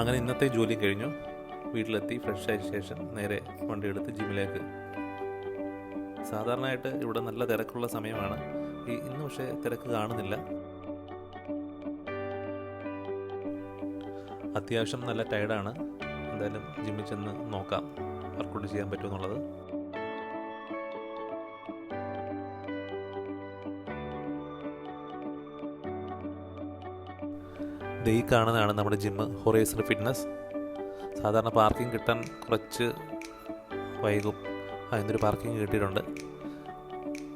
അങ്ങനെ ഇന്നത്തെ ജോലി കഴിഞ്ഞു. വീട്ടിലെത്തി ഫ്രഷ് ആയ ശേഷം നേരെ വണ്ടിയെടുത്ത് ജിമ്മിലേക്ക്. സാധാരണയായിട്ട് ഇവിടെ നല്ല തിരക്കുള്ള സമയമാണ്. ഇന്ന് പക്ഷേ തിരക്ക് കാണുന്നില്ല. അത്യാവശ്യം നല്ല ടയർഡാണ്. എന്തായാലും ജിമ്മിൽ ചെന്ന് നോക്കാം വർക്കൗട്ട് ചെയ്യാൻ പറ്റുമെന്നുള്ളത്. ഈ കാണുന്നതാണ് നമ്മുടെ ജിമ്മ്, ഹൊറൈസൺ ഫിറ്റ്നസ്. സാധാരണ പാർക്കിംഗ് കിട്ടാൻ കുറച്ച് വൈകും. അതിനൊരു പാർക്കിംഗ് കിട്ടിയിട്ടുണ്ട്.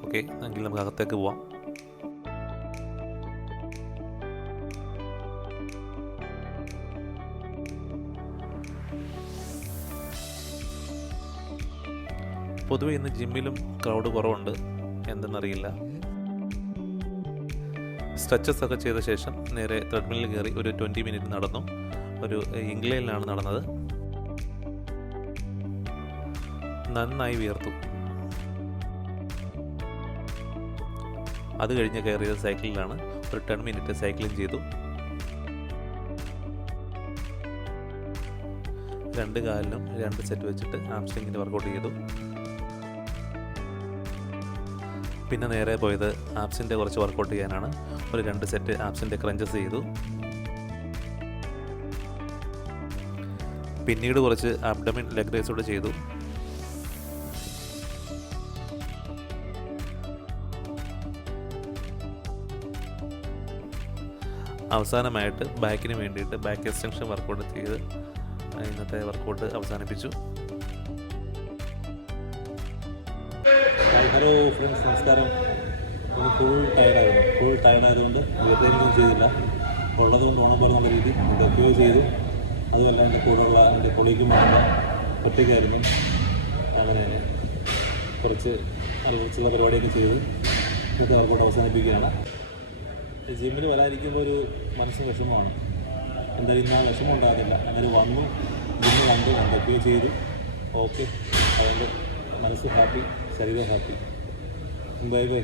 ഓക്കെ, എങ്കിൽ നമുക്ക് അകത്തേക്ക് പോവാം. പൊതുവെ ഇന്ന് ജിമ്മിലും ക്രൗഡ് കുറവുണ്ട്, എന്തെന്നറിയില്ല. സ്ട്രെച്ചസ് ഒക്കെ ചെയ്ത ശേഷം നേരെ ത്രെഡ്മില്ലിൽ കയറി ഒരു 20 മിനിറ്റ് നടന്നു. ഒരു ഇംഗ്ലൈനിലാണ് നടന്നത്. നന്നായി വിയർത്തു. അത് കഴിഞ്ഞ് കയറിയത് സൈക്കിളിലാണ്. ഒരു 10 മിനിറ്റ് സൈക്ലിംഗ് ചെയ്തു. 2 കാലിലും 2 സെറ്റ് വെച്ചിട്ട് ഹാംസ്ട്രിങ്ങിൻ്റെ വർക്കൗട്ട് ചെയ്തു. പിന്നെ നേരെ പോയത് ആപ്സിൻ്റെ കുറച്ച് വർക്കൗട്ട് ചെയ്യാനാണ്. ഒരു 2 സെറ്റ് ആപ്സിൻ്റെ ക്രഞ്ചസ് ചെയ്തു. പിന്നീട് കുറച്ച് അബ്ഡമിൻ ലെഗ് റേസ് കൂടെ ചെയ്തു. അവസാനമായിട്ട് ബാക്കിന് വേണ്ടിയിട്ട് ബാക്ക് എക്സ്റ്റൻഷൻ വർക്കൗട്ട് ചെയ്ത് ഇന്നത്തെ വർക്കൗട്ട് അവസാനിപ്പിച്ചു. ഹലോ ഫ്രണ്ട്സ്, നമസ്കാരം. ഒന്ന് ഫുൾ ടയർഡായതുകൊണ്ട് വീട്ടിലേക്കൊന്നും ചെയ്തില്ല. ഉള്ളതുകൊണ്ട് ഓണം പോലെ നല്ല രീതി ഇതൊക്കെയോ ചെയ്തു. അതുമല്ല എൻ്റെ കൂടെയുള്ള എൻ്റെ കൊളീഗും ഒറ്റയ്ക്കായിരുന്നു. അങ്ങനെ കുറച്ച് ചില പരിപാടിയൊക്കെ ചെയ്ത് ഇന്നത്തെ വർക്കൗട്ട് അവസാനിപ്പിക്കുകയാണ്. ജിമ്മിൽ വരാതിരിക്കുമ്പോൾ ഒരു മനസ്സിന് വിഷമമാണ്. എന്തായാലും ഇന്ന് ആ വിഷമം ഉണ്ടാകുന്നില്ല. അങ്ങനെ ജിമ്മ് കണ്ടു, എന്തൊക്കെയോ ചെയ്തു. ഓക്കെ, അതുകൊണ്ട് മനസ്സ് ഹാപ്പി, ശരീരം ഹാപ്പി. Bye bye.